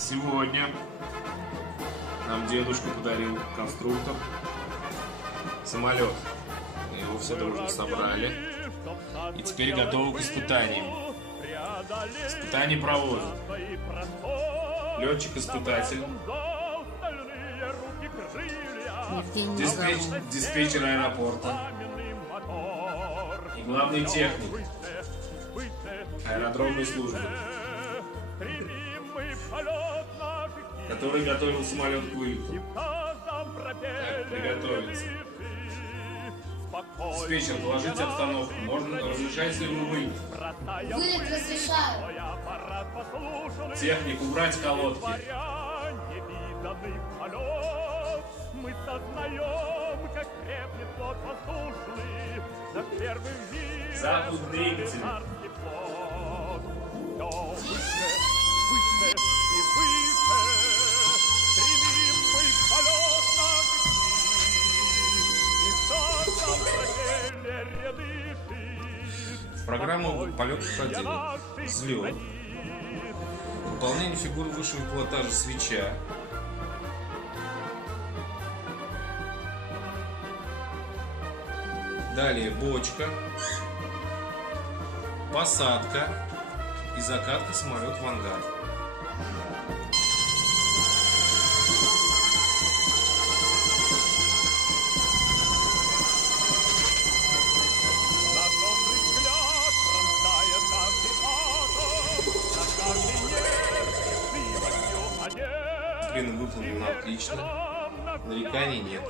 Сегодня нам дедушка подарил конструктор, самолет. Мы его все дружно собрали. И теперь готовы к испытаниям. Испытания проводят летчик-испытатель, диспетчер аэропорта и главный техник аэродромной службы, который готовил самолет к вылету. Так, приготовиться. Диспетчер, доложите обстановку. Разрешаете ли вы вылет? Вылет разрешаю. Техник, убрать колодки. Мы сознаем, как крепнет плод воздушный, над первым миром. Запуск двигателя. Выше, выше и выше стремим мы полет наш и в солнцем согрели ряды шиш. В программу полет входили взлет, выполнение фигуры высшего пилотажа свеча, далее бочка, посадка и закатка самолета в ангар. Наш острый взгляд пронзает каждый атом, на каждый нерв решимостью одет. Дисциплина выполнена отлично, нареканий нет.